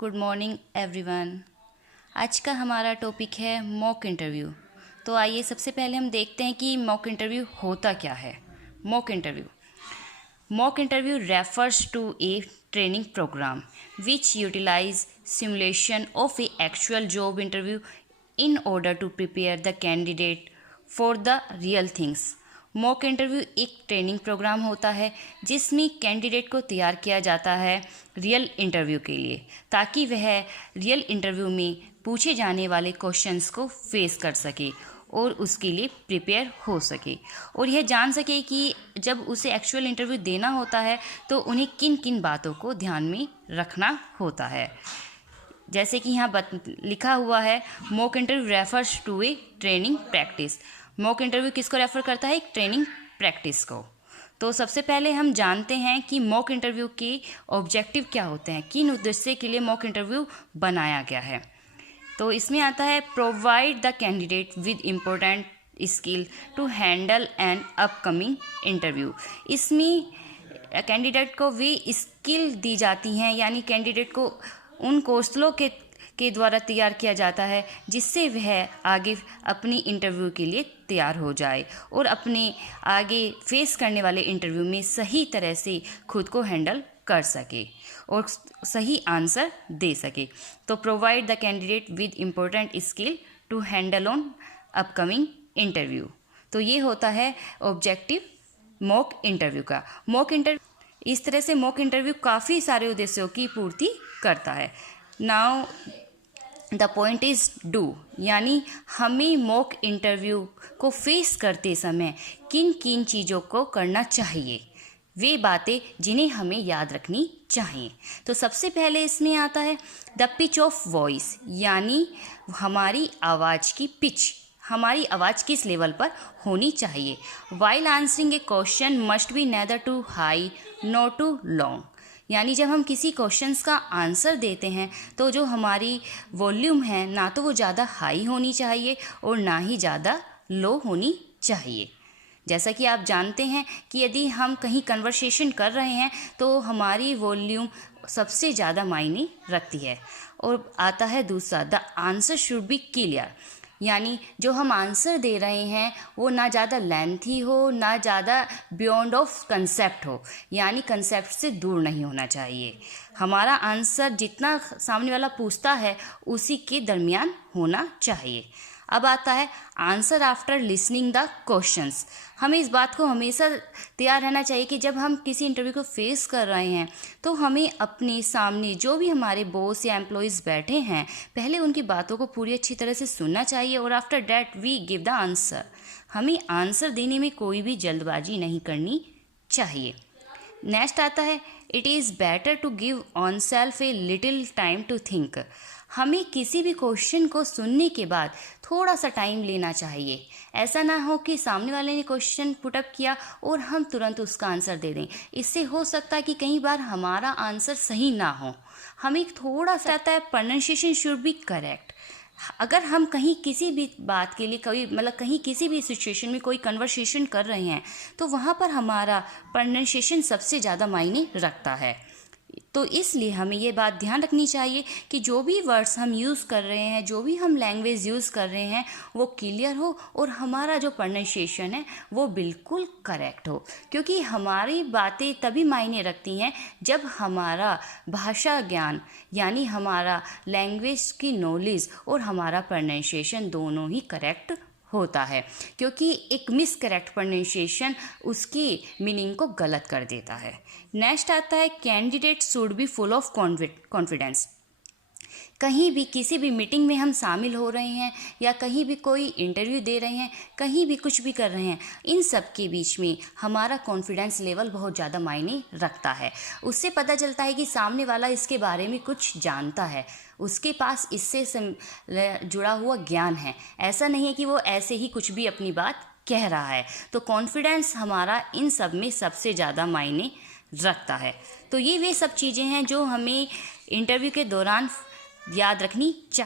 Good morning everyone. आज का हमारा टॉपिक है मॉक इंटरव्यू। तो आइए सबसे पहले हम देखते हैं कि मॉक इंटरव्यू होता क्या है। Mock interview refers to a training programme which utilise simulation of a actual job interview in order to prepare the candidate for the real things. Mock interview एक ट्रेनिंग प्रोग्राम होता है जिसमें candidate को तैयार किया जाता है रियल इंटरव्यू के लिए, ताकि वह रियल इंटरव्यू में पूछे जाने वाले क्वेश्चंस को फेस कर सके और उसके लिए प्रिपेयर हो सके और यह जान सके कि जब उसे एक्चुअल इंटरव्यू देना होता है तो उन्हें किन किन बातों को ध्यान में रखना होता है। जैसे कि यहाँ लिखा हुआ है, mock interview refers to a training practice. Mock interview किसको रेफर करता है? एक ट्रेनिंग प्रैक्टिस को। तो सबसे पहले हम जानते हैं कि मॉक इंटरव्यू के ऑब्जेक्टिव क्या होते हैं, किन उद्देश्य के लिए मॉक इंटरव्यू बनाया गया है। तो इसमें आता है, provide the candidate with important skill to handle an upcoming interview. इसमें कैंडिडेट को वे स्किल दी जाती हैं, यानी कैंडिडेट को उन कौशलों के द्वारा तैयार किया जाता है जिससे वह आगे अपनी इंटरव्यू के लिए तैयार हो जाए और अपने आगे फेस करने वाले इंटरव्यू में सही तरह से खुद को हैंडल कर सके और सही आंसर दे सके। तो provide the candidate with important skill to handle on upcoming interview. तो ये होता है ऑब्जेक्टिव मॉक इंटरव्यू का। इस तरह से मॉक इंटरव्यू काफ़ी सारे उद्देश्यों की पूर्ति करता है। Now the point is do, यानी हमें मॉक इंटरव्यू को फेस करते समय किन किन चीज़ों को करना चाहिए, वे बातें जिन्हें हमें याद रखनी चाहिए। तो सबसे पहले इसमें आता है द पिच ऑफ वॉइस, यानी हमारी आवाज़ की पिच, हमारी आवाज़ किस लेवल पर होनी चाहिए। While answering a question must be neither too high nor too long, यानी जब हम किसी क्वेश्चंस का आंसर देते हैं तो जो हमारी वॉल्यूम है ना तो वो ज़्यादा हाई होनी चाहिए और ना ही ज़्यादा लो होनी चाहिए। जैसा कि आप जानते हैं कि यदि हम कहीं कन्वर्सेशन कर रहे हैं तो हमारी वॉल्यूम सबसे ज़्यादा मायने रखती है। और आता है दूसरा, the answer should be clear, यानी जो हम आंसर दे रहे हैं वो ना ज़्यादा लेंथी हो ना ज़्यादा बियॉन्ड ऑफ कंसेप्ट हो, यानी कंसेप्ट से दूर नहीं होना चाहिए। हमारा आंसर जितना सामने वाला पूछता है उसी के दरमियान होना चाहिए। अब आता है answer after listening the questions. हमें इस बात को हमेशा तैयार रहना चाहिए कि जब हम किसी इंटरव्यू को फेस कर रहे हैं तो हमें अपने सामने जो भी हमारे बॉस या एम्प्लॉयज़ बैठे हैं पहले उनकी बातों को पूरी अच्छी तरह से सुनना चाहिए और after that we give the answer. हमें आंसर देने में कोई भी जल्दबाजी नहीं करनी चाहिए। नेक्स्ट आता है, it is better to give oneself a little time to think. हमें किसी भी क्वेश्चन को सुनने के बाद थोड़ा सा टाइम लेना चाहिए। ऐसा ना हो कि सामने वाले ने क्वेश्चन पुटअप किया और हम तुरंत उसका आंसर दे दें। इससे हो सकता है कि कई बार हमारा आंसर सही ना हो। हमें थोड़ा सा आता है, प्रोनाउंसिएशन शुड बी करेक्ट। अगर हम कहीं किसी भी बात के लिए कहीं किसी भी सिचुएशन में कोई कन्वर्सेशन कर रहे हैं तो वहाँ पर हमारा प्रोनाउंसिएशन सबसे ज़्यादा मायने रखता है। तो इसलिए हमें ये बात ध्यान रखनी चाहिए कि जो भी वर्ड्स हम यूज़ कर रहे हैं, जो भी हम लैंग्वेज यूज़ कर रहे हैं वो क्लियर हो और हमारा जो प्रोनाउंसिएशन है वो बिल्कुल करेक्ट हो, क्योंकि हमारी बातें तभी मायने रखती हैं जब हमारा भाषा ज्ञान यानी हमारा लैंग्वेज की नॉलेज और हमारा प्रोनाउंसिएशन दोनों ही करेक्ट होता है, क्योंकि एक मिस करेक्ट प्रोनाउंसिएशन उसकी मीनिंग को गलत कर देता है। नेक्स्ट आता है, candidate should be full of confidence. कहीं भी किसी भी मीटिंग में हम शामिल हो रहे हैं या कहीं भी कोई इंटरव्यू दे रहे हैं, कहीं भी कुछ भी कर रहे हैं, इन सब के बीच में हमारा कॉन्फिडेंस लेवल बहुत ज़्यादा मायने रखता है। उससे पता चलता है कि सामने वाला इसके बारे में कुछ जानता है, उसके पास इससे जुड़ा हुआ ज्ञान है। ऐसा नहीं है कि वो ऐसे ही कुछ भी अपनी बात कह रहा है। तो कॉन्फिडेंस हमारा इन सब में सबसे ज़्यादा मायने रखता है। तो ये वे सब चीज़ें हैं जो हमें इंटरव्यू के दौरान याद रखनी चाहिए।